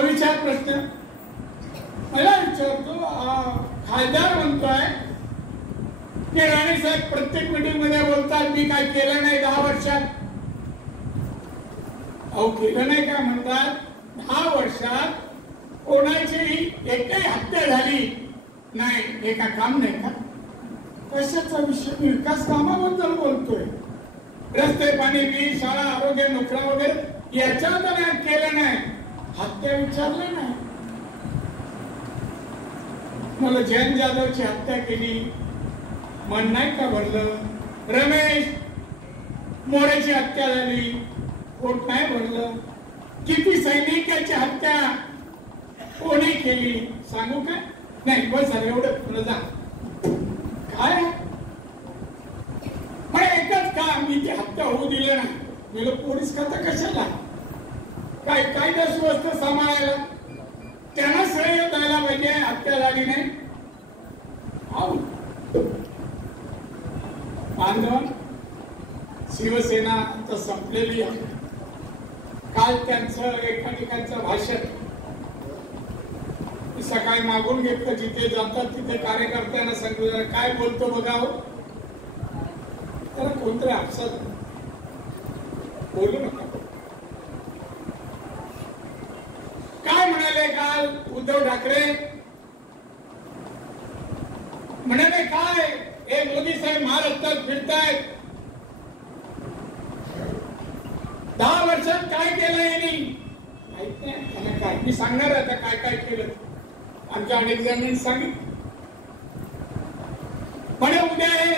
विचार प्रश्न मला विचारतो, खासदार म्हणतोय की राणे साहेब प्रत्येक मीटिंग मध्ये बोलतात मी काय केलं नाही 10 वर्षात. अहो केलं नाही काय म्हणतात? 10 वर्षात कोणाची एकही हत्या झाली नाही हे का काम नाही का? कशाचा विषय? विकास कामाबद्दल बोलतोय. रस्ते, पाणी, वीज, शाळा, आरोग्य, नोकऱ्या वगैरे याच्यावर केलं नाही, हत्या विचारलं नाही. मला जयंत जाधवची हत्या केली मन नाही का भरलं? रमेश मोरेची हत्या झाली पोट नाही भरलं? किती सैनिकाची हत्या कोणी केली सांगू काय? नाही बस झालं एवढं. तुला जा काय पण एकच का मी ती हत्या होऊ दिलं नाही. मी पोलीस खाता कशाला? काय कायदा सुव्यवस्था सांभाळायला त्यांना श्रेय द्यायला पाहिजे. हत्या झाली नाही. बांधव शिवसेना तर संपलेली आहे. काल त्यांचं एका ठिकाणचं भाषण सकाळी मागून घेतलं. जिथे जातात तिथे कार्यकर्त्यांना सांगितलं काय बोलतो बघावं. त्याला कोणतरी आपसात बोलू नका. काय म्हणाले काल उद्धव ठाकरे? म्हणाले काय हे मोदी साहेब महाराष्ट्रात फिरतायत. 10 वर्षात काय केलं यांनी माहित नाही. काय मी सांगणार आता काय काय केलं. आमच्या अनेक जणांनी सांगितलं. पण उद्या हे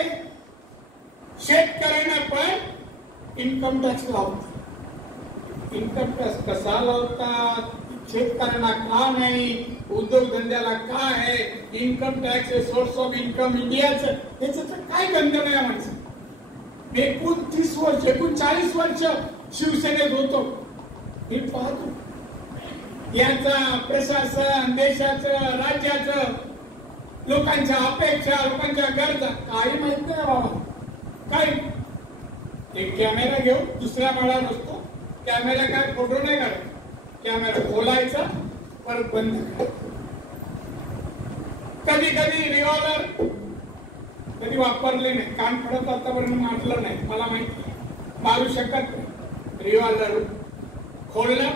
शेतकऱ्यांना पण इन्कम टॅक्स लावतात. इन्कम टॅक्स कसा लावतात? शेतकऱ्यांना का नाही? उद्योगधंद्याला का आहे? इन्कम टॅक्स हे सोर्स ऑफ इन्कम इंडियाचं. त्याचं तर काय गंध नाही माणसं. 29 वर्ष 39 वर्ष शिवसेनेत होतो. मी पाहतो याचा प्रशासन देशाचं राज्याचं लोकांच्या अपेक्षा लोकांच्या गरजा काही माहित नाही बाबा. काय एक कॅमेरा घेऊन दुसऱ्या माळावर असतो. कॅमेरा काय फोटो नाही काढत. कॅमेरा खोलायचा परत बंद करायचा. कधी कधी रिव्हॉल्वर कधी वापरले नाही. कान पडत आतापर्यंत मारलं नाही. मला माहिती मारू शकत नाही. रिव्हॉल्वर खोललं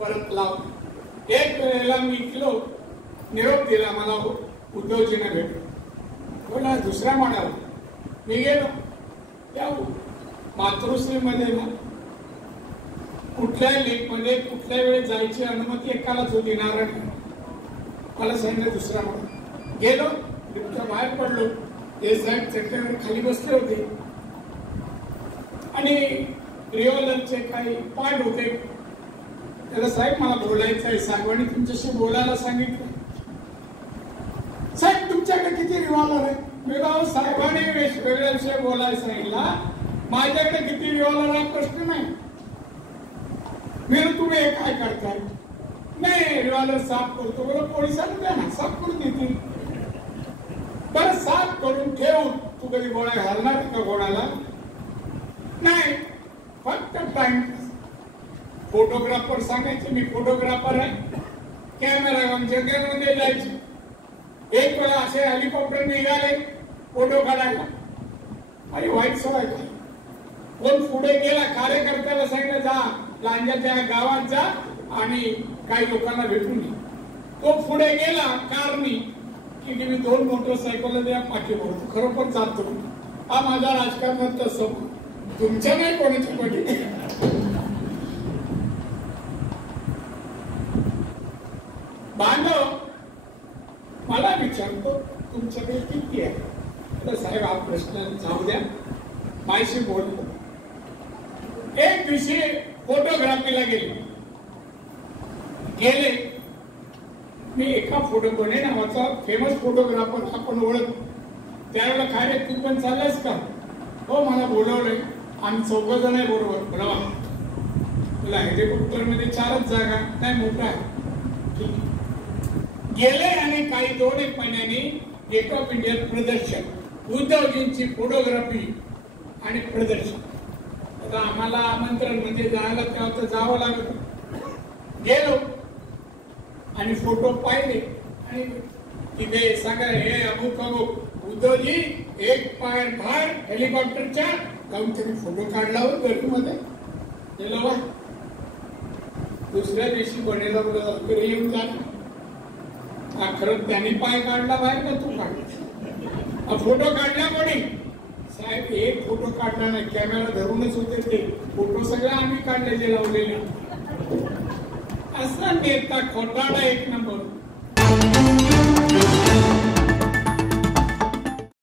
परत लावलं. एक वेळेला मी निरोप दिला. मला उद्धवजीने भेटलो. बोला दुसऱ्या माळावर मी गेलो. त्या मातृश्री मध्ये ना कुठल्याही लिफ्ट मध्ये कुठल्या वेळेस जायची अनुमती एकालाच होती. नारायण मला सांगितलं दुसऱ्या माळा गेलो. लिफ्टच्या बाहेर पडलो. हे साहेब चटईवर खाली बसले होते आणि रिव्हॉल्वरचे काही पार्ट होते. त्याला साहेब मला बोलायचं आहे. साहेबांनी तुमच्याशी बोलायला सांगितलं. साहेब तुमच्याकडे किती रिव्हॉल्वर आहे? मी गाव साहेबांनी वेगवेगळ्या विषय बोलायला सांगितला. माझ्याकडे किती रिव्हॉल्वर हा प्रश्न नाही. मी तुम्ही हे काय करताय? नाही रिव्हॉल्वर साफ करतो. बरं पोलिसांना द्या ना साफ करून देतील. बरं साफ करून ठेवून तू कधी गोळ्या घालणार का कोणाला? नाही फक्त टाइम. फोटोग्राफर सांगायचे मी फोटोग्राफर आहे. कॅमेरा जंगलमध्ये जायचे. एक वेळा असे हेलिकॉप्टर निघाले फोटो काढायला. अरे वाईट सवय काय. कोण पुढे गेला कार्यकर्त्याला सांगितलं जा लांजाच्या गावात जा आणि काही लोकांना भेटून ये. तो पुढे गेला कारनी की मी 2 मोटरसायकल द्या पाठीवर खरोखर जातो. हा माझा राजकारणात तसं तुमच्या नाही कोणाच्या पाठी. बांधव मला विचारतो तुमच्याकडे किती आहे? तर साहेब हा प्रश्न जाऊ द्या. मायशी बोलतो. एक दिवशी फोटोग्राफीला गेले. मी एका फोटोकडे नावाचा फेमस फोटोग्राफर आपण ओळख. त्यावेळेला काय रे तू पण चाललास का? हो मला बोलवलंय. आम्ही 4 जण आहे बरोबर. बरोबर तुला हेलिकॉप्टर मध्ये 4च जागा नाही मोठा आहे. गेले आणि काही 2-1 महिन्यांनी गेट ऑफ इंडिया प्रदर्शन उद्धवजींची फोटोग्राफी आणि प्रदर्शन. आता आम्हाला आमंत्रण म्हणजे जायला तेव्हा तर जावं लागत. गेलो आणि फोटो पाहिले आणि तिथे सगळं हे अमुक अमुक उद्धवजी एक पाय बाहेर हेलिकॉप्टरच्या जाऊन त्यांनी फोटो काढला हो गर्दीमध्ये गेलो वा. दुसऱ्या दिवशी बनेला घरी येऊन जाणार खरंच त्यांनी पाय काढला बाहेर का तू काढला फोटो काढला कोणी साहेब एक फोटो काढला नाही कॅमेरा धरूनच होते ते फोटो सगळे आम्ही काढलेले लावलेले. असा नेता खोटाडा एक नंबर.